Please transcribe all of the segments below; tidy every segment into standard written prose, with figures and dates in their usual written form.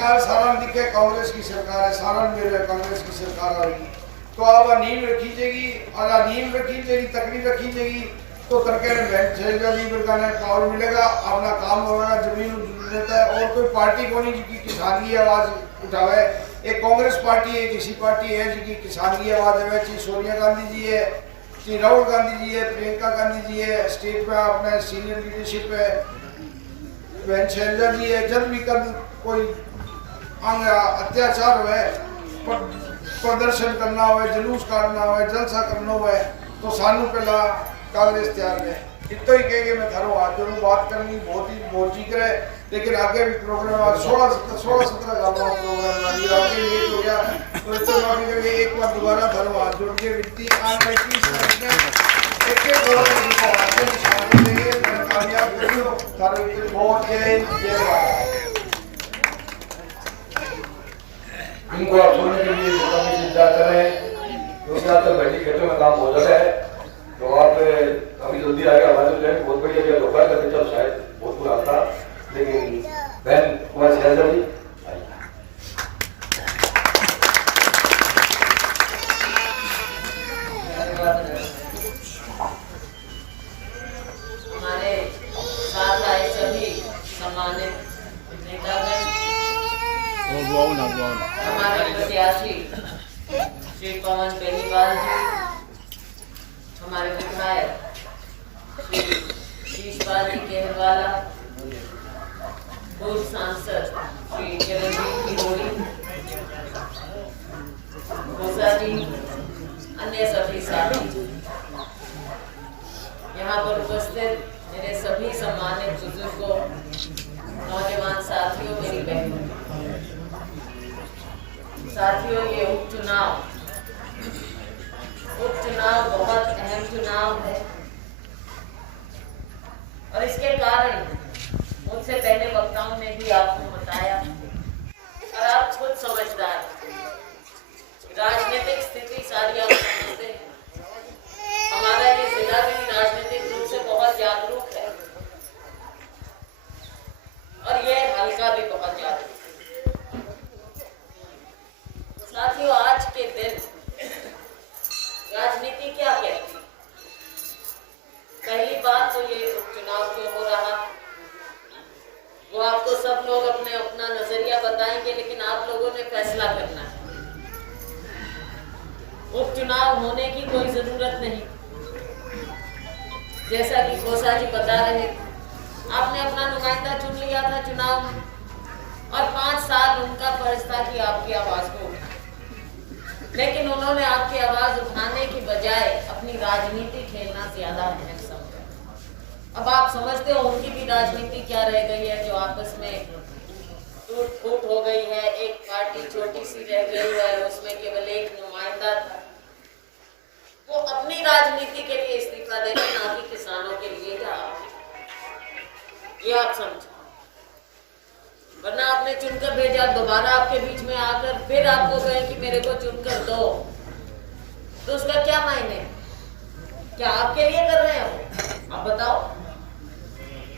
सरकार सारा दिखे कांग्रेस की सरकार है, सारा मेरे कांग्रेस की सरकार आएगी तो अब नींव रखी जाएगी और नींव रखी जाएगी, तकड़ी रखी जाएगी तो करके बैंक छेगा पावर मिलेगा, अपना काम होगा, जमीन देता है। और कोई पार्टी को नहीं जिसकी किसान की आवाज उठावे, एक कांग्रेस पार्टी है, किसी पार्टी है जिसकी किसान की आवाज है, चाहे सोनिया गांधी जी है, चाहे राहुल गांधी जी है, प्रियंका गांधी जी है, स्टेट में अपने सीनियर लीडरशिप है, बहन शैलजा जी है। जब भी कभी कोई अत्याचार हुए, प्रदर्शन करना हो, जुलूस काटना हो, जलसा करना हो तो सानू पहला कांग्रेस तैयार है। इतना ही कह के मैं थारो हाथ जोड़ू, बात करनी बहुत ही बहुत जिक्र है, लेकिन आगे भी प्रोग्राम 16-17 का प्रोग्राम आगे लेट हो गया तो इतना माफी करके एक बार दोबारा थारो हाथ जोड़ के विनती आने की एक कामयाब करियो। थारो बहुत जय भारत। इनको आप सुनने के लिए इंतजार कर रहे हैं क्योंकि आप तो बैठी खेतों में काम हो जाता है तो आप अभी जल्दी आएगा। हमारे जो बहुत बढ़िया दोपहर का दिन जब शायद बहुत बुरा था, लेकिन बहन कुमार शैलजा जी हमारे साथ आए सभी सम्मानित नेतागण, हमारे प्रत्याशी श्री पवन बेनीवाल जी, हमारे विधायक श्री शीशपाल जी केहरवाला, पूर्व सांसद श्री चिरंजीव किरोड़ी, घोषा जी, अन्य सभी साथी, यहाँ पर उपस्थित मेरे सभी सम्मानित बुजुर्गों, नौजवान साथियों, मेरी बहनों, साथियों, ये उपचुनाव बहुत अहम चुनाव है और इसके कारण मुझसे पहले वक्ताओं ने भी आपको बताया और आप खुद समझदार, राजनीतिक स्थिति सारी आप समझते हैं। हमारा ये जिला भी राजनीतिक रूप से बहुत जागरूक है और ये हल्का भी बहुत जागरूक है। साथियों, आज के दिन राजनीति क्या कहती है? पहली बात तो ये उपचुनाव क्यों हो रहा, वो आपको सब लोग अपने अपना नजरिया बताएंगे, लेकिन आप लोगों ने फैसला करना है। उपचुनाव होने की कोई जरूरत नहीं, जैसा कि घोषा जी बता रहे, आपने अपना नुमाइंदा चुन लिया था चुनाव में और 5 साल उनका फर्ज था कि आपकी आवाज को उठाए, लेकिन उन्होंने आपकी आवाज उठाने की बजाय अपनी राजनीति खेलना ज्यादा अहम समझा। अब आप समझते हो उनकी भी राजनीति क्या रह गई है, जो आपस में टूट फूट हो गई है, एक पार्टी छोटी सी रह गई है, उसमें केवल एक नुमाइंदा था। वो अपनी राजनीति के लिए इस्तीफा देंगे, ना कि किसानों के लिए। ये आप समझो, वरना आपने चुनकर भेजा, दोबारा आपके बीच में आकर फिर आपको कहे कि मेरे को चुनकर दो, तो उसका क्या मायने? क्या आपके लिए कर रहे हो? आप बताओ।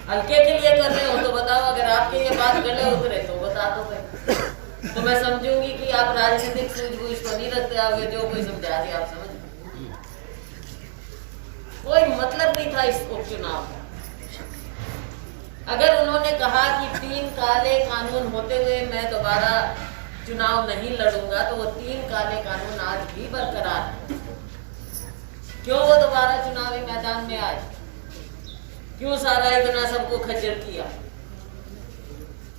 हल्के के लिए कर रहे हो तो बताओ, अगर आपके ये बात गले उतरे तो बता दो भाई, तो मैं समझूंगी कि आप राजनीतिक सूझबूझ को नहीं रखते। आगे जो कोई समझा दिया आप समझ, कोई मतलब नहीं था इस उपचुनाव का। अगर उन्होंने कहा कि 3 काले कानून होते हुए मैं दोबारा चुनाव नहीं लड़ूंगा, तो वो 3 काले कानून आज भी बरकरार है। क्यों वो दोबारा चुनावी मैदान में आए? क्यों सारा इतना सबको खज्जल किया?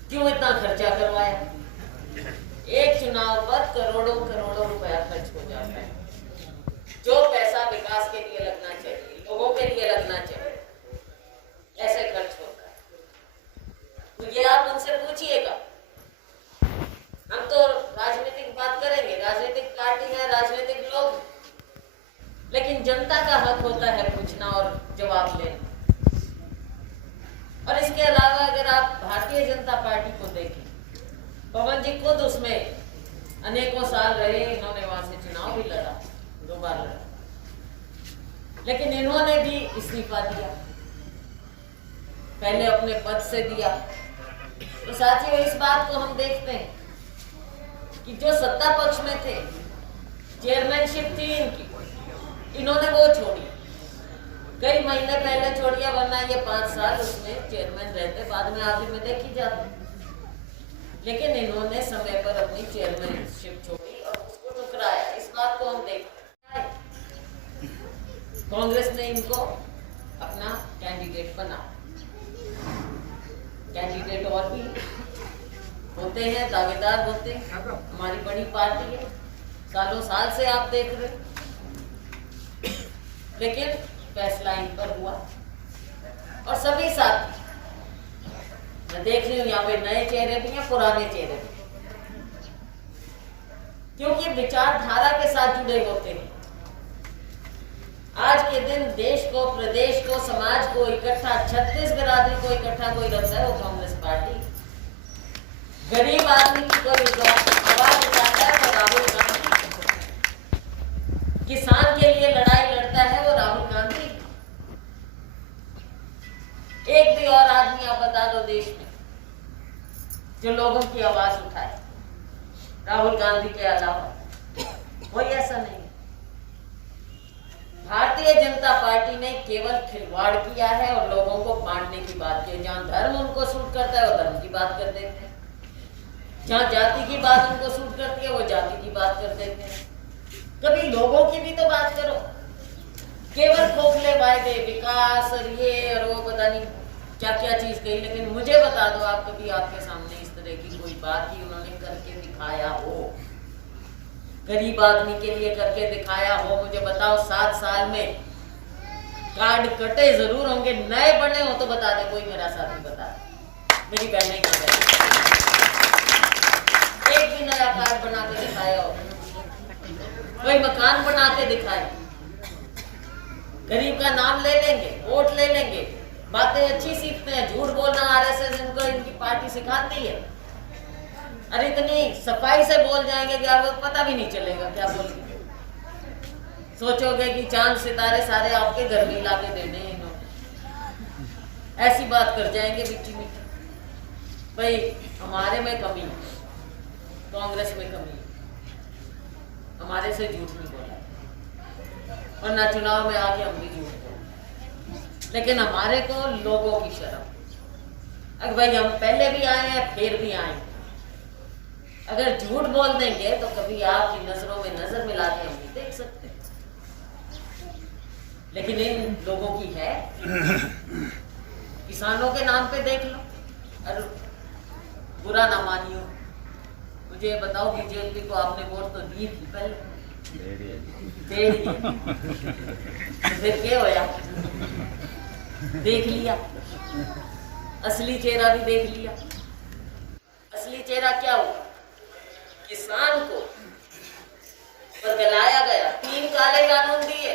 क्यों इतना खर्चा करवाया? एक चुनाव पर करोड़ों करोड़ों रुपया खर्च हो जाता है। जो पैसा विकास के लिए लगना चाहिए, लोगों के लिए लगना चाहिए, ऐसे खर्च होता है। तो ये आप उनसे पूछिएगा। हम तो राजनीतिक बात करेंगे, राजनीतिक पार्टी है, राजनीतिक लोग, लेकिन जनता का हक होता है पूछना और जवाब लेना। और इसके अलावा अगर आप भारतीय जनता पार्टी को देखें, पवन जी खुद उसमें अनेकों साल रहे, इन्होंने वहां से चुनाव भी लड़ा, 2 बार लड़ा, लेकिन इन्होंने भी इस्तीफा दिया। पहले अपने पद से दिया, तो साथियों, इस बात को हम देखते हैं कि जो सत्ता पक्ष में थे, चेयरमैनशिप थी इनकी, इन्होंने वो छोड़ी, कई महीने पहले छोड़ी है, वरना ये 5 साल उसमें चेयरमैन रहते, बाद में आगे में देखी जाती। लेकिन इन्होंने समय पर अपनी चेयरमैनशिप छोड़ी और उसको ठुकराया। इस बात को हम देखते हैं। कांग्रेस ने इनको अपना कैंडिडेट बना। कैंडिडेट और भी होते हैं, दावेदार होते हैं, हमारी बड़ी पार्टी है, सालों साल से आप देख रहे, लेकिन फैसला इन पर हुआ। और सभी साथी, मैं देख रही हूँ यहाँ पे नए चेहरे भी हैं, पुराने चेहरे भी, क्योंकि विचारधारा के साथ जुड़े होते हैं। आज के दिन देश को, प्रदेश को, समाज को इकट्ठा, 36 बिरादरी को इकट्ठा कोई रखता है, वो कांग्रेस पार्टी। गरीब आदमी की कोई आवाज उठाता है, वो राहुल गांधी। किसान के लिए लड़ाई लड़ता है, वो राहुल गांधी। एक भी और आदमी आप बता दो देश में जो लोगों की आवाज उठाए, राहुल गांधी के अलावा कोई ऐसा नहीं। भारतीय जनता पार्टी ने केवल खिलवाड़ किया है और लोगों को बांटने की बात की। जहां धर्म उनको सूट करता है वो धर्म की बात कर देते हैं, जहां जाति की बात उनको सूट करती है वो जाति की बात कर देते हैं। कभी लोगों की भी तो बात करो। केवल खोखले वायदे, विकास और ये और वो, पता नहीं क्या क्या चीज कही, लेकिन मुझे बता दो आप कभी आपके सामने इस तरह की कोई बात ही उन्होंने करके दिखाया हो, गरीब आदमी के लिए करके दिखाया हो? मुझे बताओ। 7 साल में कार्ड कटे जरूर होंगे, नए बने हो तो बता दे, कोई मेरा साथी बता दे, मेरी बहन नहीं कटे, एक भी नया कार्ड बना के दिखाया हो, कोई मकान बना के दिखाए। गरीब का नाम ले लेंगे, वोट ले लेंगे, बातें अच्छी सीखते हैं, झूठ बोलना आरएसएस इनको, इनकी पार्टी सिखाती है। अरे इतनी सफाई से बोल जाएंगे कि आपको पता भी नहीं चलेगा क्या बोलेंगे। सोचोगे कि चांद सितारे सारे आपके घर में ला के देने हैं इन्होंने, ऐसी बात कर जाएंगे मीठी मीठी। भाई हमारे में कमी है, कांग्रेस में कमी है, हमारे से झूठ नहीं बोला, और ना चुनाव में आके हम भी झूठ बोले। लेकिन हमारे को लोगों की शर्म, अगर भाई हम पहले भी आए हैं फिर भी आए, अगर झूठ बोल देंगे तो कभी आपकी नजरों में नजर मिला के हम नहीं देख सकते। लेकिन इन लोगों की है, किसानों के नाम पे देख लो। अरे बुरा ना मानियो, मुझे बताओ, बीजेपी को आपने वोट तो दी थी पहले, दे दिए, तो फिर क्या होया? देख लिया, असली चेहरा भी देख लिया। असली चेहरा क्या हुआ? किसान को बरगलाया गया, 3 काले कानून दिए।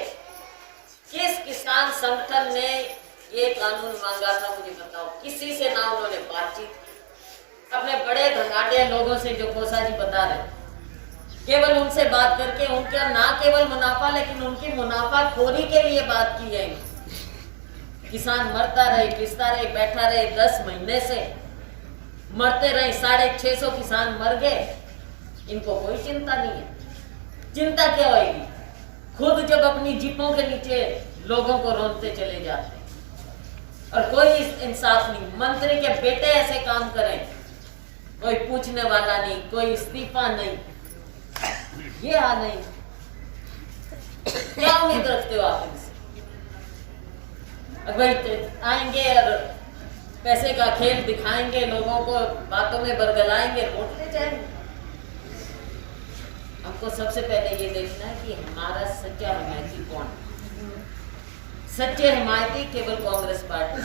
किस किसान संगठन ने ये कानून मांगा था मुझे बताओ? किसी से ना उन्होंने बातचीत, अपने बड़े धनाढ़ लोगों से, जो खोसा जी बता रहे, केवल उनसे बात करके उनका ना केवल मुनाफा लेकिन उनकी मुनाफाखोरी के लिए बात की है। किसान मरता रहे, पिसता रहे, बैठा रहे, 10 महीने से मरते रहे, 650 किसान मर गए, इनको कोई चिंता नहीं है। चिंता क्या होगी? खुद जब अपनी जीपों के नीचे लोगों को रोनते चले जाते हैं और कोई इंसाफ नहीं। मंत्री के बेटे ऐसे काम करें, कोई पूछने वाला नहीं, कोई इस्तीफा नहीं, ये हाल नहीं। क्या उम्मीद रखते हो आप इनसे? भाई आएंगे और पैसे का खेल दिखाएंगे, लोगों को बातों में बरगलाएंगे, वोट ले जाएंगे। हमको सबसे पहले ये देखना है कि हमारा सच्चा हिमायती कौन है। सच्चे हिमायती केवल कांग्रेस पार्टी।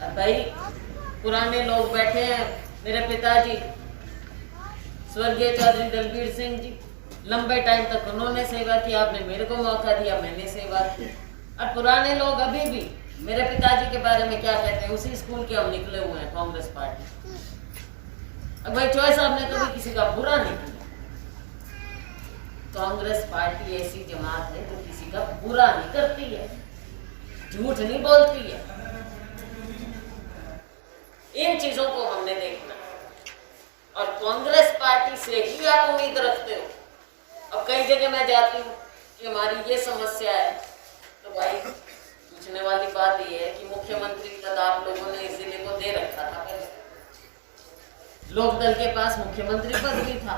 अब भाई पुराने लोग बैठे हैं, मेरे पिताजी स्वर्गीय चौधरी दलबीर सिंह जी, लंबे टाइम तक उन्होंने सेवा की, आपने मेरे को मौका दिया, मैंने सेवा की। और पुराने लोग अभी भी मेरे पिताजी के बारे में क्या कहते हैं, उसी स्कूल के हम निकले हुए हैं, कांग्रेस पार्टी। अब भाई चौहान साहब ने कभी किसी का बुरा नहीं किया। कांग्रेस पार्टी ऐसी जमात है जो किसी का बुरा नहीं करती है, झूठ नहीं बोलती है। इन चीजों को हमने देखना और कांग्रेस पार्टी से ही आप उम्मीद रखते हो। अब कई जगह मैं जाती हूँ कि हमारी ये समस्या है, तो भाई पूछने वाली बात ये है कि मुख्यमंत्री पद आप लोगों ने इस जिले को दे रखा था पहले, लोकदल के पास मुख्यमंत्री पद भी था,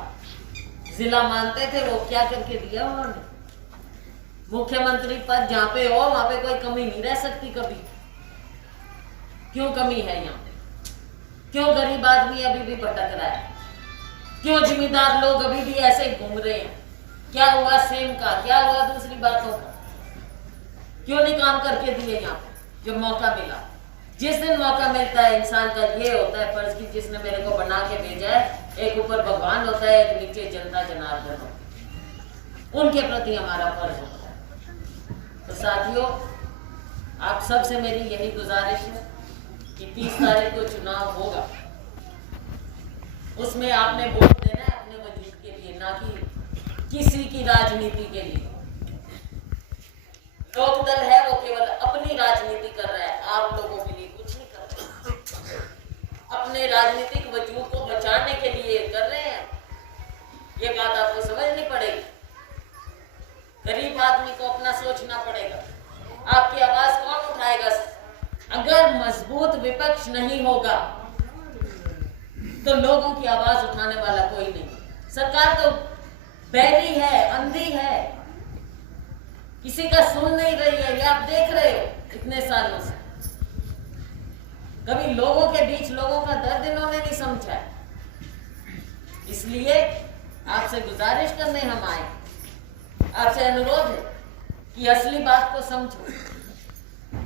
जिला मानते थे, वो क्या करके दिया उन्होंने? मुख्यमंत्री पद जहाँ पे हो वहां पे कोई कमी नहीं रह सकती कभी। क्यों कमी है यहाँ पे? क्यों गरीब आदमी अभी भी भटक रहा है? क्यों जिम्मेदार लोग अभी भी ऐसे घूम रहे हैं? क्या हुआ सेम का? क्या हुआ दूसरी बातों का? क्यों नहीं काम करके दिए यहाँ पे जब मौका मिला? जिस दिन मौका मिलता है इंसान का ये होता है फर्ज की जिसने मेरे को बना के भेजा है, एक ऊपर भगवान होता है, एक नीचे जनता जनार्दन होता है, उनके प्रति हमारा फर्ज होता है। तो साथियों, आप सबसे मेरी यही गुजारिश है कि 30 तारीख को चुनाव होगा, उसमें आपने वोट देना है अपने वजूद के लिए, ना कि किसी की राजनीति के लिए। लोकदल है वो केवल अपनी राजनीति कर रहा है, आप लोगों के लिए कुछ नहीं कर रहे, अपने राजनीतिक वजूद को बचाने के लिए कर रहे हैं। ये बात आपको समझनी पड़ेगी। गरीब आदमी को अपना सोचना पड़ेगा। आपकी आवाज कौन उठाएगा? अगर मजबूत विपक्ष नहीं होगा तो लोगों की आवाज उठाने वाला कोई नहीं। सरकार तो बहरी है, अंधी है, किसी का सुन नहीं रही है, ये आप देख रहे हो इतने सालों से। कभी लोगों के बीच लोगों का दर्द इन्होंने नहीं समझा है। इसलिए आपसे गुजारिश करने हम आए, आपसे अनुरोध है कि असली बात को समझो,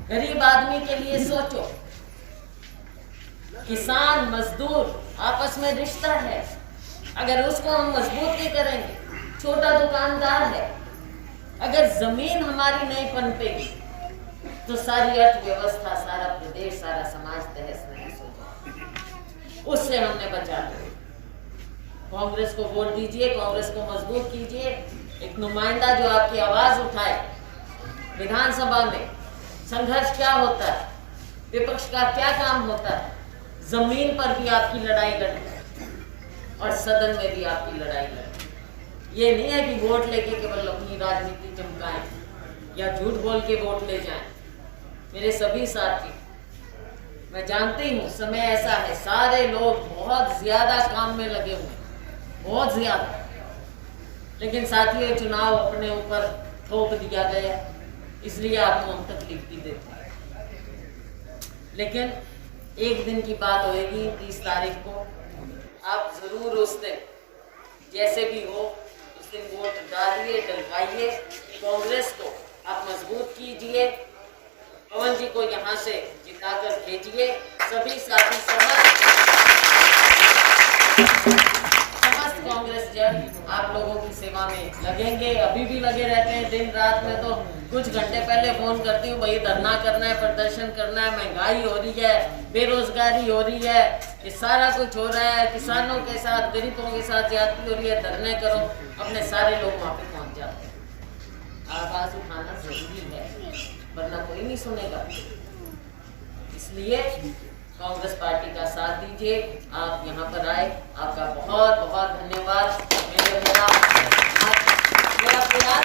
गरीब आदमी के लिए सोचो। किसान मजदूर आपस में रिश्ता है, अगर उसको हम मजबूत नहीं करेंगे, छोटा दुकानदार है, अगर जमीन हमारी नहीं पनपेगी तो सारी अर्थव्यवस्था, सारा प्रदेश, सारा समाज तहस नहस हो जाएगा। उससे हमने बचा लिया। कांग्रेस को वोट दीजिए, कांग्रेस को मजबूत कीजिए, एक नुमाइंदा जो आपकी आवाज उठाए। विधानसभा में संघर्ष क्या होता है, विपक्ष का क्या काम होता है, जमीन पर भी आपकी लड़ाई लड़े और सदन में भी आपकी लड़ाई लड़े। ये नहीं है कि वोट लेके केवल अपनी राजनीति चमकाएं या झूठ बोल के वोट ले जाएं। मेरे सभी साथी, मैं जानती हूँ समय ऐसा है, सारे लोग बहुत ज्यादा काम में लगे हुए हैं, बहुत ज्यादा, लेकिन साथियों चुनाव अपने ऊपर थोप दिया गया, इसलिए आपको हम तकलीफ भी देते हैं। लेकिन एक दिन की बात होगी, 30 तारीख को आप जरूर उस दिन जैसे भी हो उस दिन वोट डालिए, डलवाइए, कांग्रेस को आप मजबूत कीजिए, पवन जी को यहाँ से जिताकर भेजिए। सभी साथी समस्त कांग्रेस जन आप लोगों की सेवा में लगेंगे, अभी भी लगे रहते हैं दिन रात में। तो कुछ घंटे पहले फोन करती हूँ, भाई धरना करना है, प्रदर्शन करना है, महंगाई हो रही है, बेरोजगारी हो रही है, ये सारा कुछ हो रहा है, किसानों के साथ, गरीबों के साथ ज्यादती हो रही है, धरने करो। अपने सारे लोग वहाँ पे पहुँच जाते हैं। आवाज उठाना जरूरी है, वरना कोई नहीं सुनेगा। इसलिए कांग्रेस पार्टी का साथ दीजिए, आप यहाँ पर आए, आपका बहुत बहुत धन्यवाद। मेरा प्रयास